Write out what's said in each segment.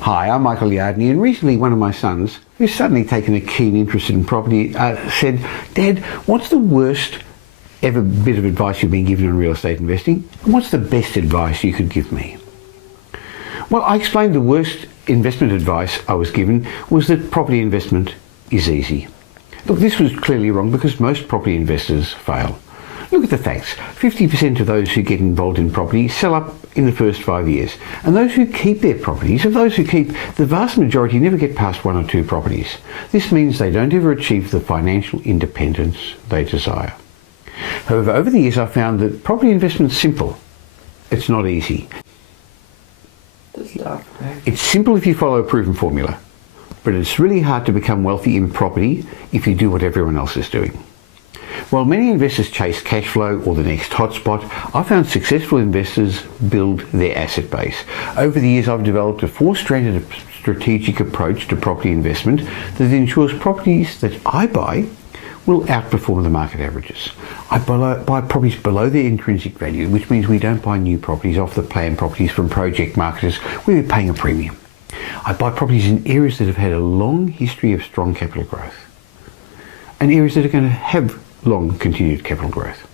Hi, I'm Michael Yardney, and recently one of my sons, who's suddenly taken a keen interest in property, said, "Dad, what's the worst ever bit of advice you've been given on real estate investing? And what's the best advice you could give me?" Well, I explained the worst investment advice I was given was that property investment is easy. Look, this was clearly wrong because most property investors fail. Look at the facts. 50% of those who get involved in property sell up in the first 5 years. And those who keep their properties, of those who keep, the vast majority never get past 1 or 2 properties. This means they don't ever achieve the financial independence they desire. However, over the years I've found that property investment is simple. It's not easy. It's simple if you follow a proven formula, but it's really hard to become wealthy in property if you do what everyone else is doing. While many investors chase cash flow or the next hotspot, I found successful investors build their asset base. Over the years, I've developed a 4-stranded strategic approach to property investment that ensures properties that I buy will outperform the market averages. I buy properties below their intrinsic value, which means we don't buy new properties off the plan properties from project marketers where we're paying a premium. I buy properties in areas that have had a long history of strong capital growth and areas that are going to have long continued capital growth.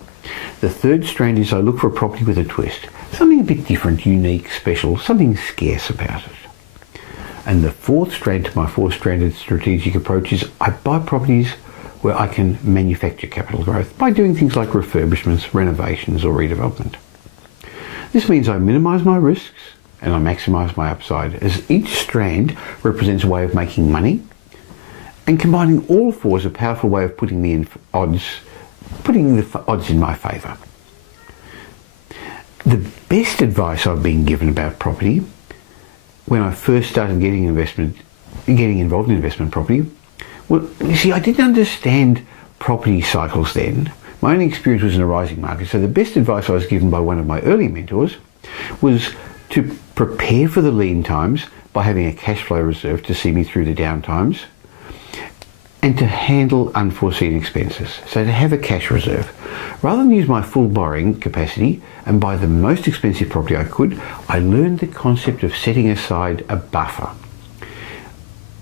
The third strand is I look for a property with a twist, something a bit different, unique, special, something scarce about it. And the fourth strand to my 4-stranded strategic approach is I buy properties where I can manufacture capital growth by doing things like refurbishments, renovations or redevelopment. This means I minimise my risks and I maximise my upside, as each strand represents a way of making money, and combining all 4 is a powerful way of putting the odds in my favour. The best advice I've been given about property when I first started getting involved in investment property, well, you see, I didn't understand property cycles then. My only experience was in a rising market, so the best advice I was given by one of my early mentors was to prepare for the lean times by having a cash flow reserve to see me through the down times, and to handle unforeseen expenses, so to have a cash reserve. Rather than use my full borrowing capacity and buy the most expensive property I could, I learned the concept of setting aside a buffer.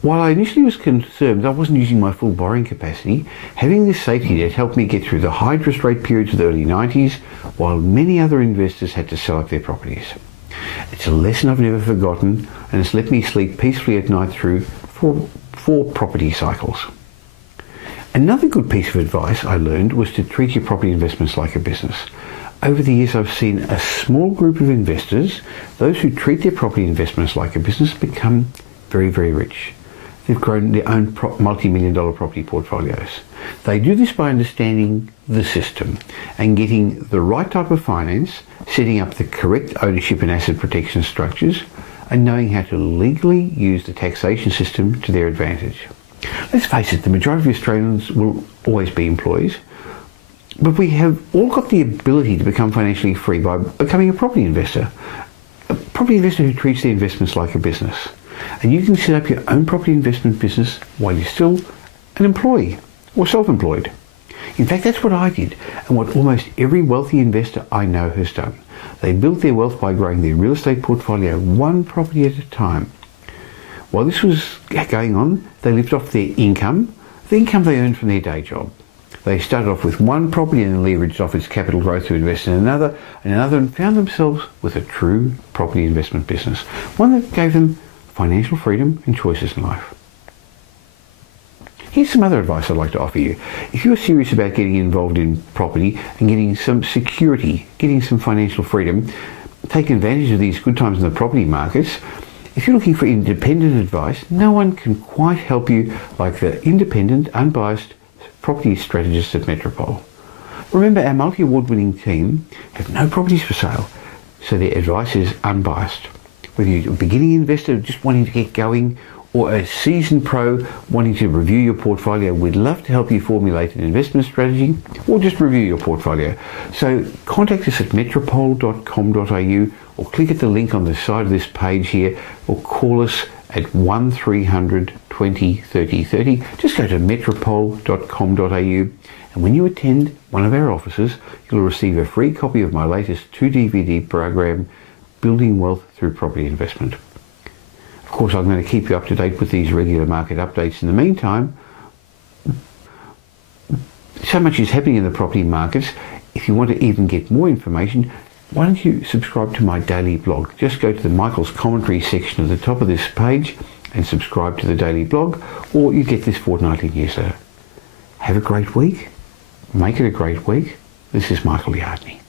While I initially was concerned that I wasn't using my full borrowing capacity, having this safety net helped me get through the high interest rate periods of the early 90s, while many other investors had to sell up their properties. It's a lesson I've never forgotten, and it's let me sleep peacefully at night through four property cycles. Another good piece of advice I learned was to treat your property investments like a business. Over the years, I've seen a small group of investors, those who treat their property investments like a business, become very, very rich. They've grown their own multi-million-dollar property portfolios. They do this by understanding the system and getting the right type of finance, setting up the correct ownership and asset protection structures, and knowing how to legally use the taxation system to their advantage. Let's face it, the majority of Australians will always be employees, but we have all got the ability to become financially free by becoming a property investor who treats their investments like a business. And you can set up your own property investment business while you're still an employee or self-employed. In fact, that's what I did, and what almost every wealthy investor I know has done. They built their wealth by growing their real estate portfolio 1 property at a time. While this was going on, they lived off their income, the income they earned from their day job. They started off with 1 property and then leveraged off its capital growth to invest in another, and found themselves with a true property investment business, one that gave them financial freedom and choices in life. Here's some other advice I'd like to offer you. If you're serious about getting involved in property and getting some security, getting some financial freedom, taking advantage of these good times in the property markets, if you're looking for independent advice, no one can quite help you like the independent, unbiased property strategists at Metropole. Remember, our multi-award winning team have no properties for sale, so their advice is unbiased. Whether you're a beginning investor just wanting to get going, or a seasoned pro wanting to review your portfolio, we'd love to help you formulate an investment strategy or just review your portfolio. So contact us at metropole.com.au or click at the link on the side of this page here, or call us at 1300 20 30 30. Just go to metropole.com.au, and when you attend one of our offices, you'll receive a free copy of my latest 2 DVD program, Building Wealth Through Property Investment. Of course, I'm going to keep you up to date with these regular market updates. In the meantime, so much is happening in the property markets. If you want to even get more information, why don't you subscribe to my daily blog? Just go to the Michael's Commentary section at the top of this page and subscribe to the daily blog, or you get this fortnightly newsletter. Have a great week. Make it a great week. This is Michael Yardney.